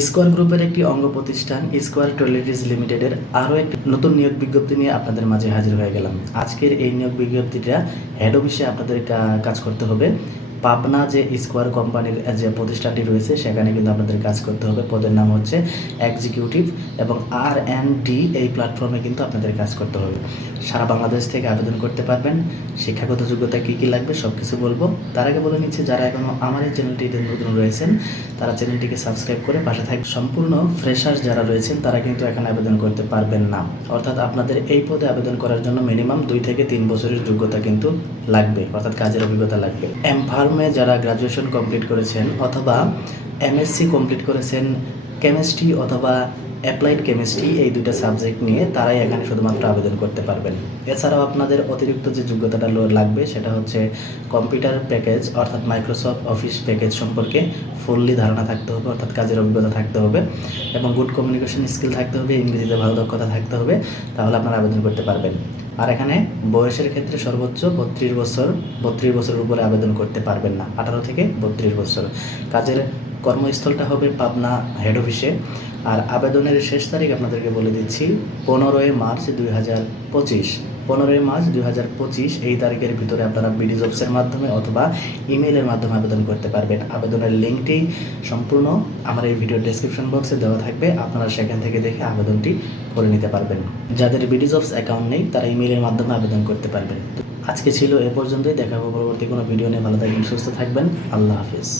Square গ্রুপের একটি অঙ্গ প্রতিষ্ঠান স্কোয়ার টয়লেটিস লিমিটেডের আরও একটি নতুন নিয়োগ বিজ্ঞপ্তি নিয়ে আপনাদের মাঝে হাজির হয়ে গেলাম। আজকের এই নিয়োগ বিজ্ঞপ্তিটা হেড অফিসে আপনাদের কাজ করতে হবে। পাবনা যে স্কোয়ার কোম্পানির যে প্রতিষ্ঠানটি রয়েছে, সেখানে কিন্তু আপনাদের কাজ করতে হবে। পদের নাম হচ্ছে এক্সিকিউটিভ এবং আর এন ডি এই প্ল্যাটফর্মে কিন্তু আপনাদের কাজ করতে হবে। সারা বাংলাদেশ থেকে আবেদন করতে পারবেন। শিক্ষাগত যোগ্যতা কী কী লাগবে সব কিছু বলব। তার আগে বলে নিচ্ছি, যারা এখনও আমার এই চ্যানেলটিতে নতুন রয়েছেন, তারা চ্যানেলটিকে সাবস্ক্রাইব করে পাশে থাকবে সম্পূর্ণ ফ্রেশার্স যারা রয়েছেন, তারা কিন্তু এখানে আবেদন করতে পারবেন না। অর্থাৎ আপনাদের এই পদে আবেদন করার জন্য মিনিমাম দুই থেকে তিন বছরের যোগ্যতা কিন্তু লাগবে। অর্থাৎ কাজের অভিজ্ঞতা লাগবে। এমফার্মে যারা গ্রাজুয়েশন কমপ্লিট করেছেন অথবা এমএসসি কমপ্লিট করেছেন কেমিস্ট্রি অথবা অ্যাপ্লাইড কেমিস্ট্রি এই দুইটা সাবজেক্ট নিয়ে তারাই এখানে শুধুমাত্র আবেদন করতে পারবেন। এছাড়াও আপনাদের অতিরিক্ত যে যোগ্যতাটা লাগবে সেটা হচ্ছে কম্পিউটার প্যাকেজ অর্থাৎ মাইক্রোসফট অফিস প্যাকেজ সম্পর্কে ফুললি ধারণা থাকতে হবে, অর্থাৎ কাজের অভিজ্ঞতা থাকতে হবে এবং গুড কমিউনিকেশন স্কিল থাকতে হবে, ইংরেজিতে ভালো দক্ষতা থাকতে হবে, তাহলে আপনারা আবেদন করতে পারবেন। আর এখানে বয়সের ক্ষেত্রে সর্বোচ্চ বত্রিশ বছর, বত্রিশ বছরের উপরে আবেদন করতে পারবেন না, আঠারো থেকে বত্রিশ বছর। কাজের কর্মস্থলটা হবে পাবনা হেড অফিসে আর আবেদনের শেষ তারিখ আপনাদেরকে বলে দিচ্ছি, পনেরোই মার্চ দুই হাজার পঁচিশ। পনেরোই মার্চ দুই পঁচিশ এই তারিখের ভিতরে আপনারা বিডি জবসের মাধ্যমে অথবা ইমেলের মাধ্যমে আবেদন করতে পারবেন। আবেদনের লিঙ্কটি সম্পূর্ণ আমার এই ভিডিও ডেসক্রিপশন বক্সে দেওয়া থাকবে। আপনারা সেখান থেকে দেখে আবেদনটি করে নিতে পারবেন। যাদের বিডি জবস অ্যাকাউন্ট নেই, তারা ইমেলের মাধ্যমে আবেদন করতে পারবেন। আজকে ছিল এ পর্যন্তই। দেখা পরবর্তী কোনো ভিডিও নিয়ে। ভালো থাকবেন, সুস্থ থাকবেন। আল্লাহ হাফিজ।